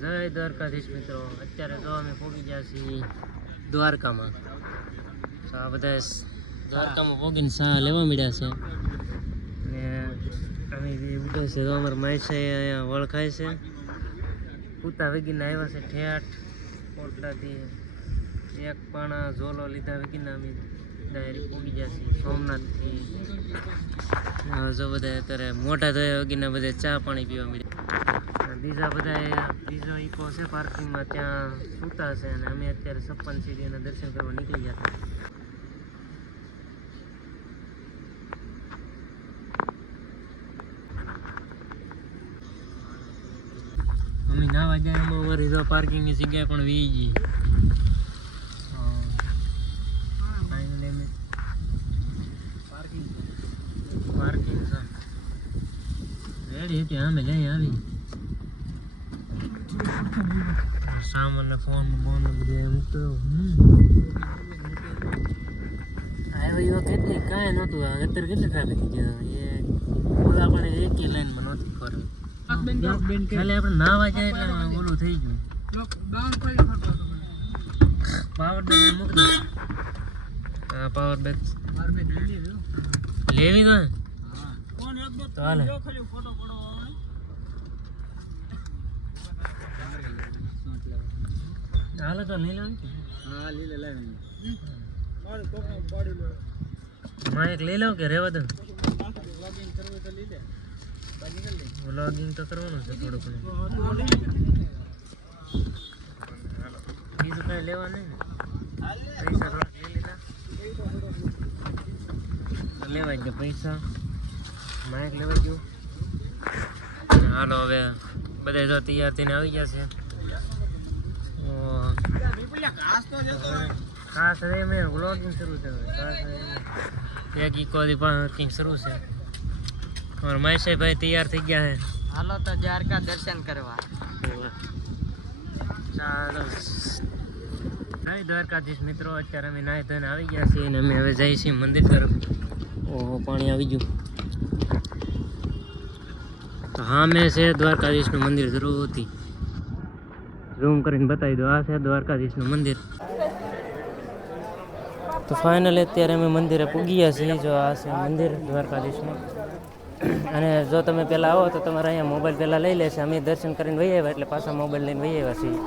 જય દ્વારકાધીશ મિત્રો, અત્યારે તો અમે પહોંચી ગયા છીએ દ્વારકામાં. આ બધા દ્વારકામાં પહોંચીને સા લેવા મળ્યા છે ને અમે જે ઉઠે છે તો અમારા માઈસે અહીંયા વળખાય છે. કૂતા વેગીને આવ્યા છે ઠેઠ કોટલાથી, એક પાણા ઝોલો લીધા વેગીને અમે ડાયરેક્ટ પહોંચી ગયા છીએ સોમનાથથી. જો બધા અત્યારે મોટા થયા વગીને બધા ચા પાણી પીવા મળ્યા. બીજા બધા બીજો ઈકો છે પાર્કિંગમાં, ત્યાં સૂતા છે અને અમે અત્યારે 56 સીડીના દર્શન કરવા નીકળી ગયા હતા. અમે નાવા જાય એમાં અમારી જો પાર્કિંગની જગ્યા પણ વી ગઈ. પાર્કિંગ છે રેડી હતી, અમે લઈ આવી સામાન ને ફોન બોન બધું મૂકતો આવ્યો. કેટલી કાંઈ નહોતું, અત્યારે કેટલી ટ્રાફિક એ ઓલા પણ એકી લાઈનમાં નહોતી ફરે. ખાલી આપણે નાવા જાય એટલે ઓલું થઈ ગયું. પાવર બેગ મૂકી દો. હા પાવર બેગ લેવી તો હાલે. હાલે તો લઈ લેવું. હા લઈ લે. માઇક લઈ લઉં કે રેવા દઉં? વ્લોગિંગ તો કરવાનું છે થોડુંક. બીજું કઈ લેવા નહીં ને? પૈસા થોડાક લઈ લીધા, લેવાય ગયો પૈસા. માઇક લેવા ગયું. હાલો હવે બધા જો તૈયાર થઈને આવી ગયા છે. ખાસ રે મેં વ્લોગિંગ શરૂ છે. એક ઇકોથી પાર્કિંગ શરૂ છે. અમારા માઈસાઈ ભાઈ તૈયાર થઈ ગયા છે. હાલો તો દ્વારકા દર્શન કરવા. ચાલો જય દ્વારકાધીશ મિત્રો, અત્યારે અમે નાહી ધોઈને આવી ગયા છીએ અને અમે હવે જઈએ છીએ મંદિર તરફ. ઓહો પાણી આવી ગયું. તો હા મેં છે દ્વારકાધીશનું મંદિર જરૂર હતી. ઝૂમ કરીને બતાવી દો, આ છે દ્વારકાધીશનું મંદિર. તો ફાઇનલી અત્યારે અમે મંદિરે પૂગી ગયા છીએ. જો આ છે મંદિર દ્વારકાધીશનું. અને જો તમે પહેલાં આવો તો તમારે અહીંયા મોબાઈલ પહેલાં લઈ લેશે. અમે દર્શન કરીને વહી આવ્યા એટલે પાછા મોબાઈલ લઈને વહી આવ્યા છીએ.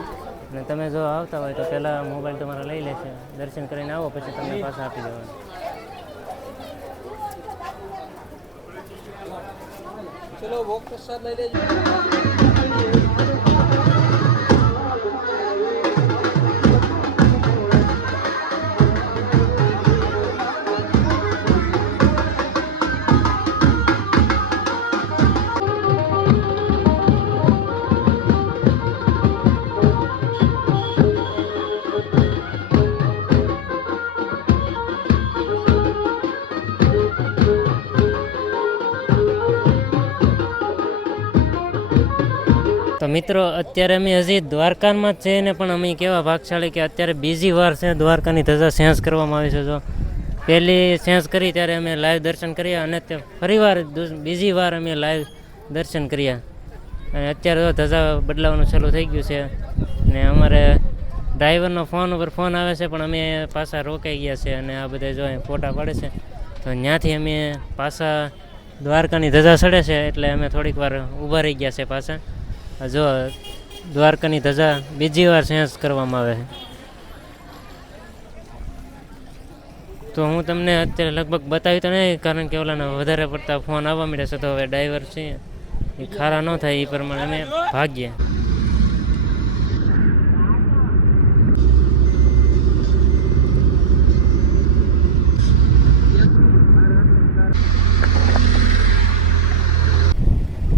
અને તમે જો આવતા હોય તો પહેલાં મોબાઈલ તમારે લઈ લેશે. દર્શન કરીને આવો પછી તમને પાછા આપી દેવાનું. ચલો ભોગ પ્રસાદ લઈ લેજો. તો મિત્રો અત્યારે અમે હજી દ્વારકામાં જ છે ને, પણ અમે કેવા ભાગશાળી કે અત્યારે બીજી વાર છે દ્વારકાની ધજા સેન્સ કરવામાં આવી છે. જો પહેલી સેન્સ કરી ત્યારે અમે લાઈવ દર્શન કર્યા અને તે ફરીવાર બીજી વાર અમે લાઈવ દર્શન કર્યા. અને અત્યારે તો ધજા બદલાવાનું ચાલુ થઈ ગયું છે ને અમારે ડ્રાઈવરનો ફોન ઉપર ફોન આવે છે પણ અમે પાછા રોકાઈ ગયા છે. અને આ બધા જો ફોટા પડે છે તો ત્યાંથી અમે પાછા દ્વારકાની ધજા ચડે છે એટલે અમે થોડીક વાર ઊભા રહી ગયા છે પાછા. જો દ્વારકાની ધજા બીજી વાર સેન્સ કરવામાં આવે છે. તો હું તમને અત્યારે લગભગ બતાવી તો નહીં, કારણ કે ઓલાના વધારે પડતા ફોન આવવા મળ્યા છે. તો હવે ડ્રાઈવર છે એ ખારા ન થાય એ પ્રમાણે અમે ભાગીએ.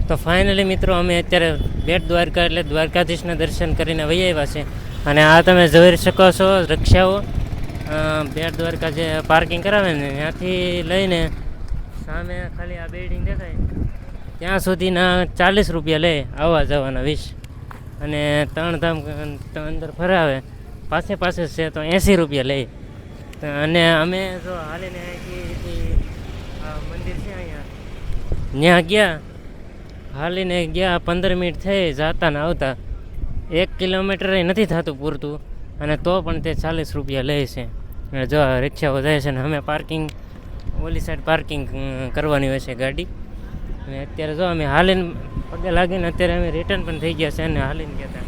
તો ફાઇનલી મિત્રો અમે અત્યારે બેટ દ્વારકા એટલે દ્વારકાધીશના દર્શન કરીને વહી આવ્યા છે. અને આ તમે જોઈ શકો છો રિક્ષાઓ બેટ દ્વારકા જે પાર્કિંગ કરાવે ને ત્યાંથી લઈને સામે ખાલી આ બિલ્ડિંગ દેખાય ત્યાં સુધીના 40 રૂપિયા લે આવવા જવાના 20. અને 3 ધામ અંદર ફરાવે પાસે છે તો 80 રૂપિયા લે. અને અમે જો હાલીને અહીંથી મંદિર છે અહીંયા ત્યાં ગયા, હાલીને ગયા 15 મિનિટ થઈ જાતા ને આવતા 1 કિલોમીટર નથી થતું પૂરતું, અને તો પણ તે 40 રૂપિયા લે છે. અને જો આ રિક્ષાઓ જાય છે ને અમે પાર્કિંગ ઓલી સાઈડ પાર્કિંગ કરવાની હોય છે ગાડી. અને અત્યારે જો અમે હાલીને પગે લાગીને અત્યારે અમે રિટર્ન પણ થઈ ગયા છે અને હાલીને ગયા હતા.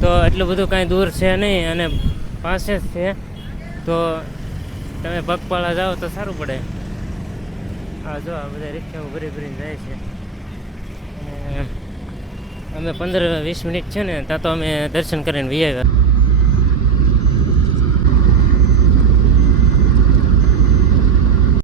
તો એટલું બધું કાંઈ દૂર છે નહીં અને પાસે જ છે, તો તમે પગપાળા જાઓ તો સારું પડે. આ જો આ બધા રિક્ષાઓ ભરીને જાય છે. અને અમે 15-20 મિનિટ છે ને ત્યાં તો અમે દર્શન કરીને વી આવ્યા.